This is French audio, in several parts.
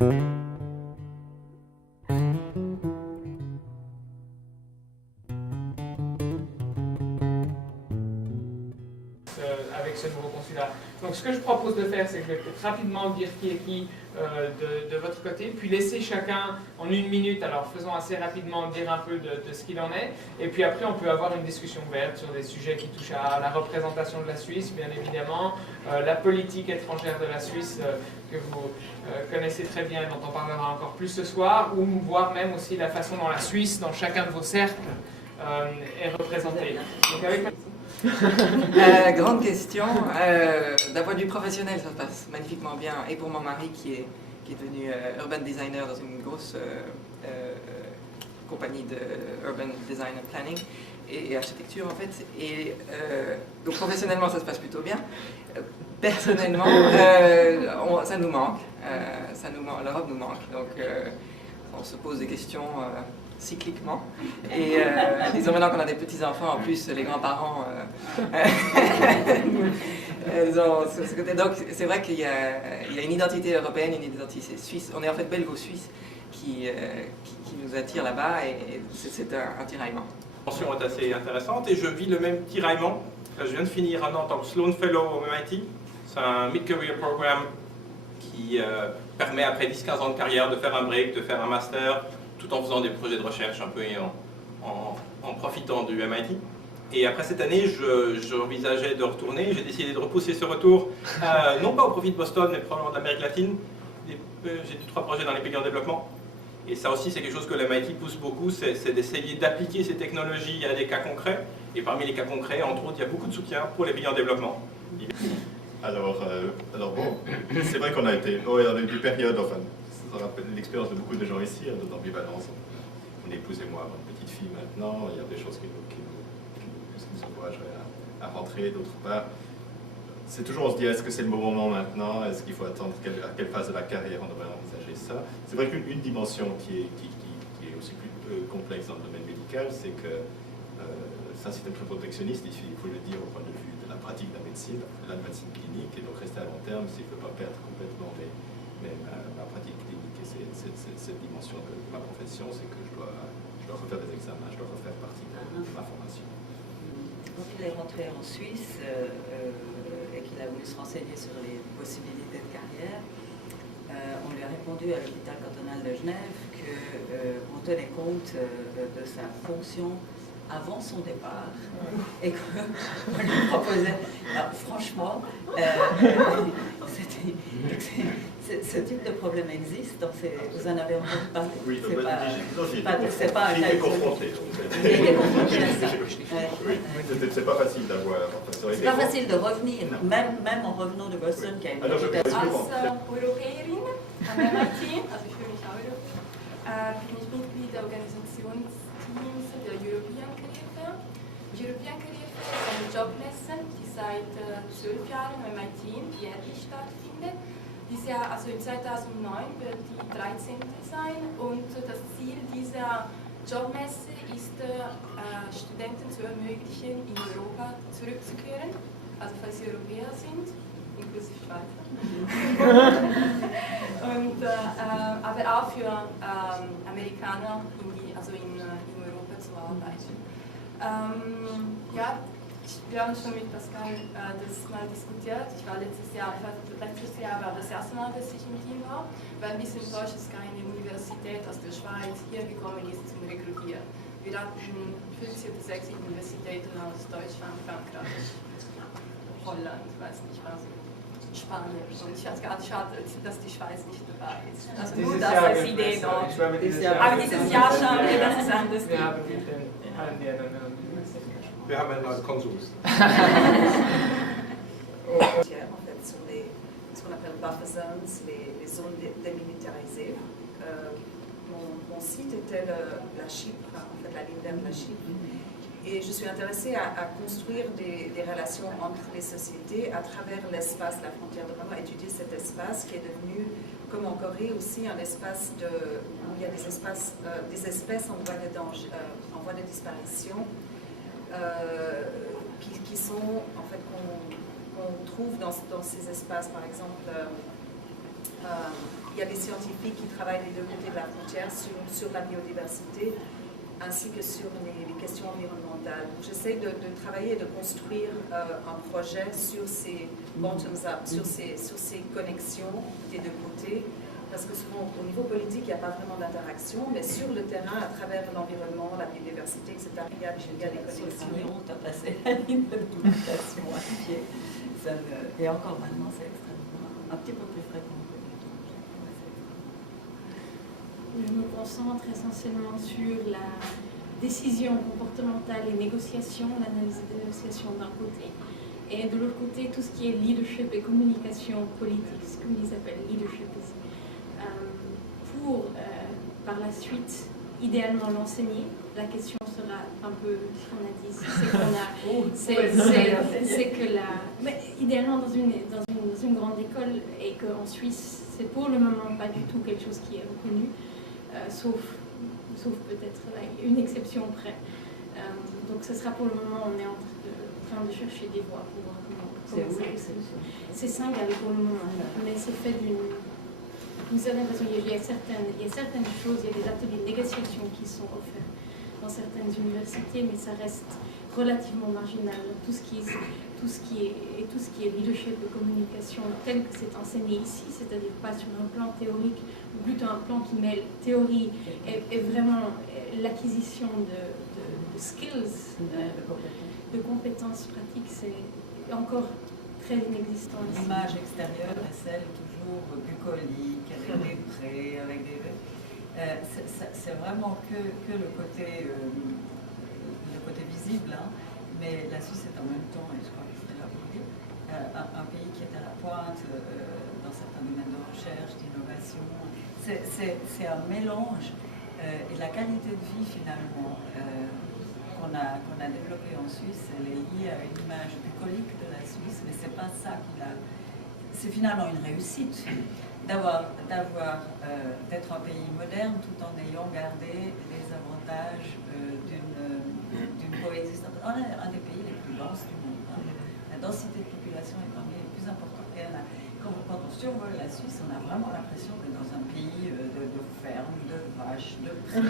Avec ce nouveau consulat. Donc ce que je propose de faire, c'est que je vais peut-être rapidement dire qui est qui de votre côté, puis laisser chacun en 1 minute, alors faisons assez rapidement dire un peu de ce qu'il en est, et puis après on peut avoir une discussion ouverte sur des sujets qui touchent à la représentation de la Suisse, bien évidemment, la politique étrangère de la Suisse que vous connaissez très bien et dont on parlera encore plus ce soir, ou voir même aussi la façon dont la Suisse, dans chacun de vos cercles, est représentée. Donc avec grande question. D'un point de vue professionnel, ça se passe magnifiquement bien. Et pour mon mari qui est devenu urban designer dans une grosse compagnie de urban design and planning et architecture en fait. Et donc professionnellement, ça se passe plutôt bien. Personnellement, ça nous manque. L'Europe nous manque. Donc on se pose des questions cycliquement. Et disons maintenant qu'on a des petits-enfants, en plus les grands-parents donc c'est vrai qu'il y a une identité européenne, une identité suisse. On est en fait belgo-suisse qui nous attire là-bas et c'est un tiraillement. La tension est assez intéressante et je vis le même tiraillement. Je viens de finir un an en tant que Sloan Fellow au MIT. C'est un mid-career program qui permet après 10-15 ans de carrière de faire un break, de faire un master, tout en faisant des projets de recherche un peu et en profitant du MIT. Et après cette année, j'envisageais de retourner. J'ai décidé de repousser ce retour, non pas au profit de Boston, mais probablement d'Amérique latine. J'ai 2-3 projets dans les pays en développement. Et ça aussi, c'est quelque chose que le MIT pousse beaucoup, c'est d'essayer d'appliquer ces technologies à des cas concrets. Et parmi les cas concrets, entre autres, il y a beaucoup de soutien pour les pays en développement. Alors bon, c'est vrai qu'on a été, on a eu des périodes, enfin, ça rappelle l'expérience de beaucoup de gens ici, d'ambivalence. Mon épouse et moi avons une petite fille maintenant, il y a des choses qui nous encourageraient à rentrer, d'autre part. C'est toujours, on se dit, est-ce que c'est le bon moment maintenant? Est-ce qu'il faut attendre à quelle phase de la carrière on devrait envisager ça? C'est vrai qu'une dimension qui est aussi plus complexe dans le domaine médical, c'est que c'est un système très protectionniste, il faut le dire au point de vue de la pratique de la médecine clinique, et donc rester à long terme, s'il ne peut pas perdre complètement ma pratique clinique. Et c'est cette dimension de ma profession, c'est que je dois refaire des examens, je dois refaire partie de ma formation. Quand il est rentré en Suisse et qu'il a voulu se renseigner sur les possibilités de carrière, on lui a répondu à l'hôpital cantonal de Genève qu'on tenait compte de sa fonction avant son départ et qu'on lui proposait. Alors, franchement, ce type de problème existe. Vous en avez entendu parler? Oui, c'est pas un j'ai été confronté. J'ai été confronté à ça. Oui, c'est pas facile d'avoir. C'est pas facile de revenir, même en revenant de Boston, qui a une réputation. Als Europäerin am MIT, also ich fühle mich auch bin ich Mitglied der Organisationsteams der European Career Fair. Die European Career Fair ist eine Jobmesse, die seit 12 Jahren am MIT jährlich stattfindet. Dieses Jahr, also im 2009 wird die 13. sein und das Ziel dieser Jobmesse ist, Studenten zu ermöglichen, in Europa zurückzukehren, also falls sie Europäer sind, inklusive Schweizer. Aber auch für Amerikaner in Europa zu arbeiten. Ja, wir haben schon mit Pascal das mal diskutiert. Letztes Jahr war das erste Mal, dass ich mit ihm war, weil ein bisschen enttäuscht, dass keine Universität aus der Schweiz hier gekommen ist zum Rekrutieren. Wir hatten 50 oder 60 Universitäten aus Deutschland, Frankreich, Holland, weiß nicht was, Spanien. Und ich fand es ganz schade, dass die Schweiz nicht dabei ist. Also nur das als Idee dort. Aber dieses Jahr schauen wir, dass es anders geht. Wir haben einen Konsul. En fait, sur ce qu'on appelle buffer zones, les zones démilitarisées. Mon site était la Chypre, en fait la ligne verte de la Chypre. Et je suis intéressée à construire des relations entre les sociétés à travers l'espace, la frontière, de vraiment étudier cet espace qui est devenu, comme en Corée aussi, un espace où il y a des espèces en voie de disparition, qui sont, en fait, qu'on trouve dans ces espaces. Par exemple, il y a des scientifiques qui travaillent des deux côtés de la frontière sur la biodiversité, ainsi que sur les questions environnementales. J'essaie de travailler et de construire un projet sur ces bottoms-up, sur ces connexions des deux côtés, parce que souvent, au niveau politique, il n'y a pas vraiment d'interaction, mais sur le terrain, à travers l'environnement, la biodiversité, etc., il y a des connexions. On a passé la ligne de documentation à pied. Et encore maintenant, c'est extrêmement un petit peu plus fréquent. Je me concentre essentiellement sur la décision comportementale et négociation, l'analyse des négociations d'un côté, et de l'autre côté, tout ce qui est leadership et communication politique, ce qu'ils appellent leadership ici. Par la suite, idéalement l'enseigner. La question sera un peu ce qu'on a dit ici, c'est que mais idéalement dans une grande école, et qu'en Suisse, c'est pour le moment pas du tout quelque chose qui est reconnu. Sauf peut-être une exception près. Donc ce sera pour le moment, on est en train de chercher des voies pour voir comment c'est Saint-Gall pour le moment, mais c'est fait d'une certaine façon. Il y a certaines choses, il y a des ateliers de négociation qui sont offerts dans certaines universités, mais ça reste relativement marginal. Tout ce qui est leadership de communication tel que c'est enseigné ici, c'est-à-dire pas sur un plan théorique, ou plutôt un plan qui mêle théorie et vraiment l'acquisition de skills, de compétences pratiques, c'est encore très inexistant ici. L'image extérieure est celle toujours bucolique, avec des traits, avec des... c'est vraiment que le côté visible, hein. Mais la Suisse est en même temps, et je crois que c'est là pour dire, un pays qui est à la pointe dans certains domaines de recherche, d'innovation. C'est un mélange et la qualité de vie finalement qu'on a développée en Suisse, elle est liée à une image bucolique de la Suisse, mais c'est pas ça qui l'a. C'est finalement une réussite d'être un pays moderne tout en ayant gardé les avantages d'une coexistence. On est un des pays les plus denses du monde. Hein. La densité de population est parmi les plus importantes. Et quand on survole la Suisse, on a vraiment l'impression d'être dans un pays de fermes, de vaches, de prés.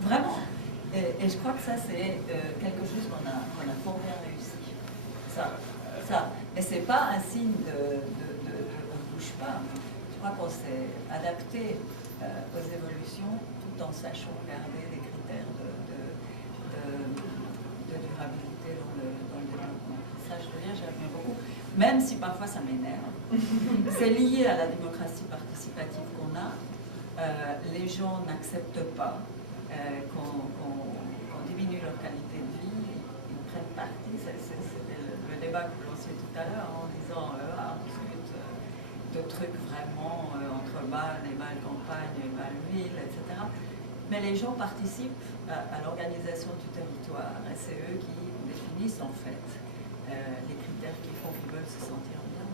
Vraiment. Et je crois que ça, c'est quelque chose qu'on a fort bien réussi. Ça. Mais c'est pas un signe de on ne bouge pas. Je crois qu'on s'est adapté aux évolutions tout en sachant garder des critères de durabilité dans le développement. Ça, je veux dire, j'admire beaucoup, même si parfois ça m'énerve. C'est lié à la démocratie participative qu'on a. Les gens n'acceptent pas qu'on diminue leur qualité de vie, ils prennent parti. C'était le débat que vous lanciez tout à l'heure en disant on discute de trucs vraiment entre les balles campagne, les balles ville, etc. Mais les gens participent à l'organisation du territoire et c'est eux qui définissent en fait les critères qui font qu'ils veulent se sentir bien.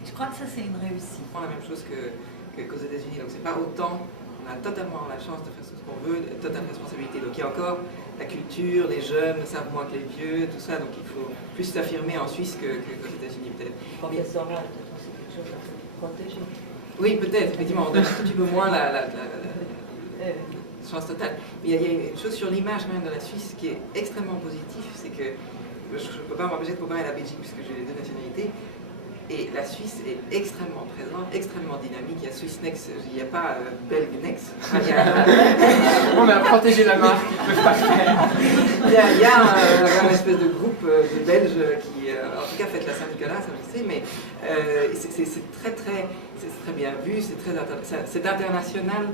Et je crois que ça c'est une réussite. On prend la même chose qu'aux États-Unis, donc c'est pas autant, on a totalement la chance de faire tout ce qu'on veut, totale responsabilité. Donc il y a encore la culture, les jeunes savent moins que les vieux, tout ça, donc il faut plus s'affirmer en Suisse qu'aux États-Unis peut-être. Professorat, peut-être aussi quelque chose à protéger. Oui, peut-être, effectivement, on donne un tout petit peu moins la chance totale. Mais il y a une chose sur l'image quand même de la Suisse qui est extrêmement positive, c'est que je ne peux pas m'empêcher de comparer à la Belgique puisque j'ai les deux nationalités. Et la Suisse est extrêmement présente, extrêmement dynamique. Il y a Swiss Next, il n'y a pas Belg Next. On a protégé la marque, ils ne peuvent pas faire. Il y a un espèce de groupe de Belges qui, en tout cas, fête la Saint-Nicolas, ça je sais, mais c'est très bien vu, c'est international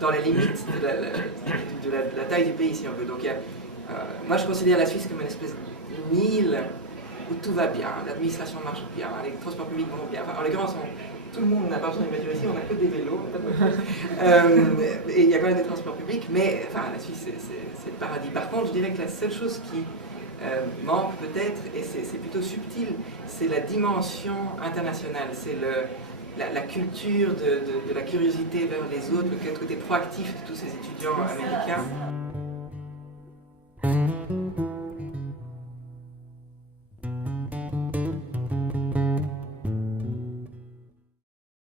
dans les limites de la taille du pays, si on veut. Donc, moi, je considère la Suisse comme une espèce d'île où tout va bien, l'administration marche bien, les transports publics vont bien. Enfin, en l'occurrence, tout le monde n'a pas besoin de voiture ici, on n'a que des vélos. Et il y a quand même des transports publics, mais enfin, la Suisse, c'est le paradis. Par contre, je dirais que la seule chose qui manque peut-être, et c'est plutôt subtil, c'est la dimension internationale, c'est la culture de la curiosité vers les autres, le côté proactif de tous ces étudiants américains.